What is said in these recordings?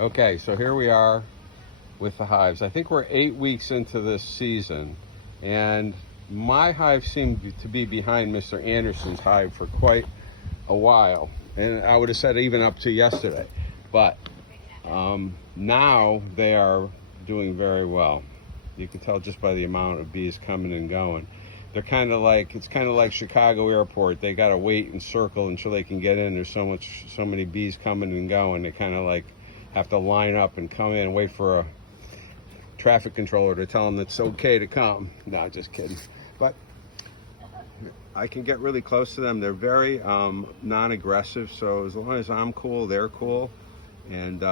Okay, so here we are with the hives. I think we're 8 weeks into this season, and my hive seemed to be behind Mr. Anderson's hive for quite a while, and I would have said even up to yesterday. But now they are doing very well. You can tell just by the amount of bees coming and going. They're kind of like, it's kind of like Chicago Airport. They got to wait and circle until they can get in. There's so many bees coming and going. They kind of like have to line up and come in and wait for a traffic controller to tell them it's okay to come. No, just kidding. But I can get really close to them. They're very non-aggressive, so as long as I'm cool, they're cool. And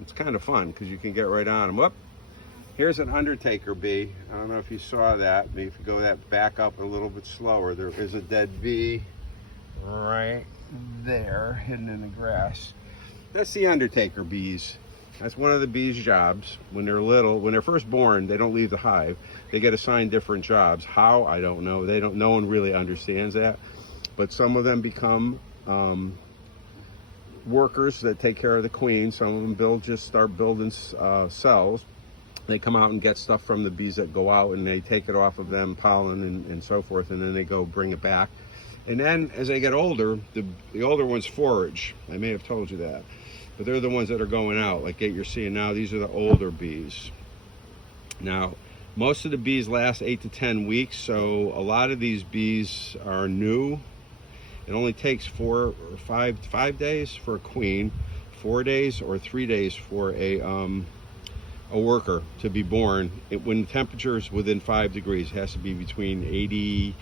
it's kind of fun because you can get right on them. Whoop. Here's an undertaker bee. I don't know if you saw that. If you go that back up a little bit slower, there is a dead bee right there, hidden in the grass. That's the undertaker bees. That's one of the bees' jobs. When they're little, when they're first born, they don't leave the hive. They get assigned different jobs. How? I don't know. No one really understands that. But some of them become workers that take care of the queen. Some of them just start building cells. They come out and get stuff from the bees that go out, and they take it off of them, pollen and so forth, and then they go bring it back. And then as they get older, the older ones forage. I may have told you that. But they're the ones that are going out, like you're seeing now. These are the older bees. Now, most of the bees last 8 to 10 weeks, so a lot of these bees are new. It only takes 4 or 5 days for a queen, 4 days or 3 days for a worker to be born. When the temperature is within 5 degrees, it has to be between 80,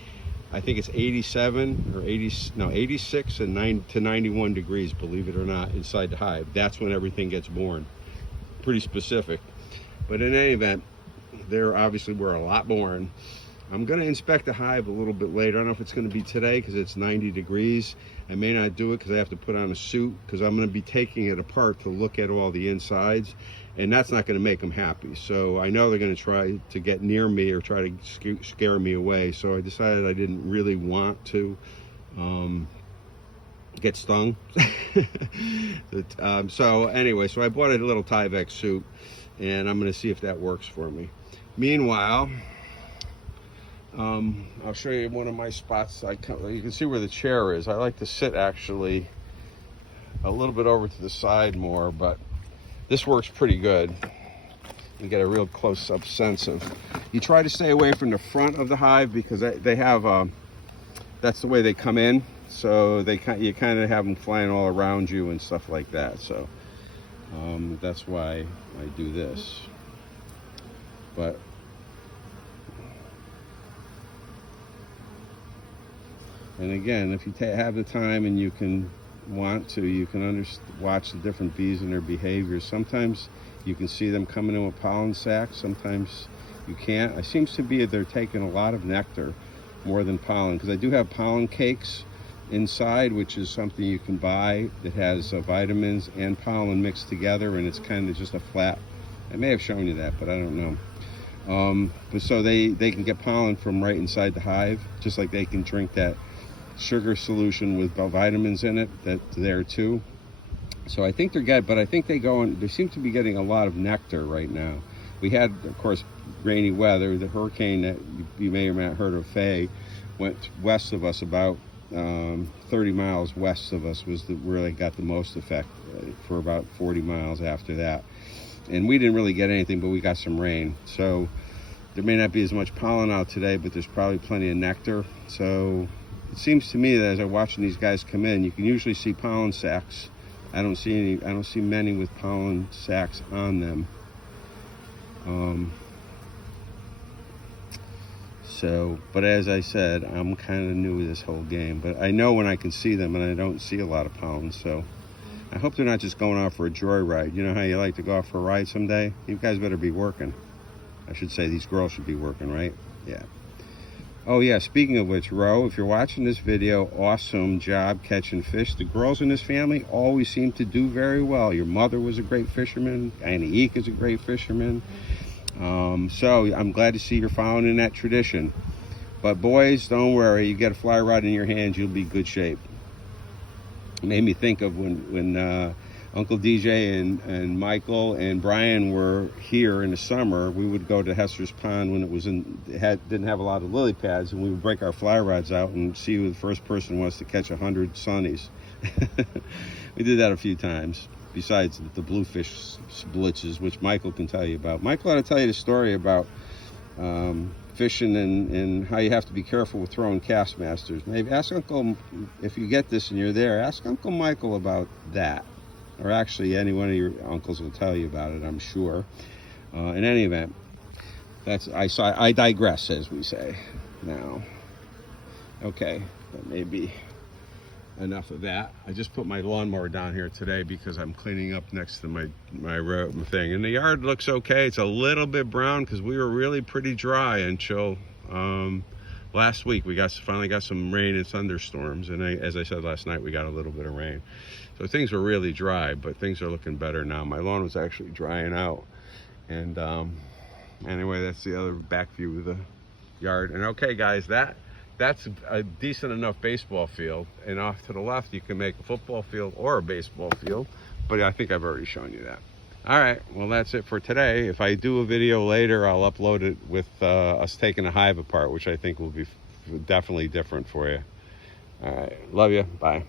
I think it's 87 or 86 and 91 degrees, believe it or not, inside the hive. That's when everything gets born. Pretty specific. But in any event, there obviously were a lot born. I'm going to inspect the hive a little bit later. I don't know if it's going to be today because it's 90 degrees. I may not do it because I have to put on a suit because I'm going to be taking it apart to look at all the insides, and that's not going to make them happy. So I know they're going to try to get near me or try to scare me away. So I decided I didn't really want to get stung. So anyway, so I bought a little Tyvek suit, and I'm going to see if that works for me. Meanwhile, I'll show you one of my spots. You can see where the chair is. I like to sit actually a little bit over to the side more, but this works pretty good. You get a real close-up sense of. You try to stay away from the front of the hive because they have that's the way they come in. So you kind of have them flying all around you and stuff like that. So that's why I do this. But and again, if you have the time and you can watch the different bees and their behaviors. Sometimes you can see them coming in with pollen sacs. Sometimes you can't. It seems to be they're taking a lot of nectar more than pollen, because I do have pollen cakes inside, which is something you can buy that has vitamins and pollen mixed together, and it's kind of just a flat. I may have shown you that, but I don't know. But so they can get pollen from right inside the hive, just like they can drink that sugar solution with vitamins in it that's there too. So I think they're good, but I think they seem to be getting a lot of nectar right now. We had, of course, rainy weather. The hurricane that you may or may not have heard of, Faye, went west of us, about 30 miles west of us was where they got the most effect, for about 40 miles after that. And we didn't really get anything, but we got some rain. So there may not be as much pollen out today, but there's probably plenty of nectar. So it seems to me that as I'm watching these guys come in, you can usually see pollen sacs. I don't see many with pollen sacs on them. But as I said, I'm kind of new to this whole game. But I know when I can see them, and I don't see a lot of pollen. So I hope they're not just going off for a joyride. You know how you like to go off for a ride someday? You guys better be working. I should say these girls should be working, right? Yeah. Oh yeah, speaking of which, Ro, if you're watching this video, awesome job catching fish. The girls in this family always seem to do very well. Your mother was a great fisherman. Annie Eek is a great fisherman. So I'm glad to see you're following in that tradition. But boys, don't worry. You get a fly rod in your hands, you'll be in good shape. It made me think of when Uncle DJ and Michael and Brian were here in the summer, we would go to Hester's Pond when it didn't have a lot of lily pads, and we would break our fly rods out and see who the first person was to catch 100 sunnies. We did that a few times, besides the bluefish blitzes, which Michael can tell you about. Michael ought to tell you the story about fishing and how you have to be careful with throwing Castmasters. Maybe ask Uncle, if you get this and you're there, ask Uncle Michael about that. Or actually, any one of your uncles will tell you about it, I'm sure. In any event, I digress, as we say now. Okay, that may be enough of that. I just put my lawnmower down here today because I'm cleaning up next to my thing. And the yard looks okay. It's a little bit brown because we were really pretty dry until last week. We finally got some rain and thunderstorms. And as I said last night, we got a little bit of rain. So things were really dry, but things are looking better now. My lawn was actually drying out. And anyway, that's the other back view of the yard. And okay, guys, that's a decent enough baseball field. And off to the left, you can make a football field or a baseball field. But I think I've already shown you that. All right, well, that's it for today. If I do a video later, I'll upload it with us taking a hive apart, which I think will be definitely different for you. All right, love you. Bye.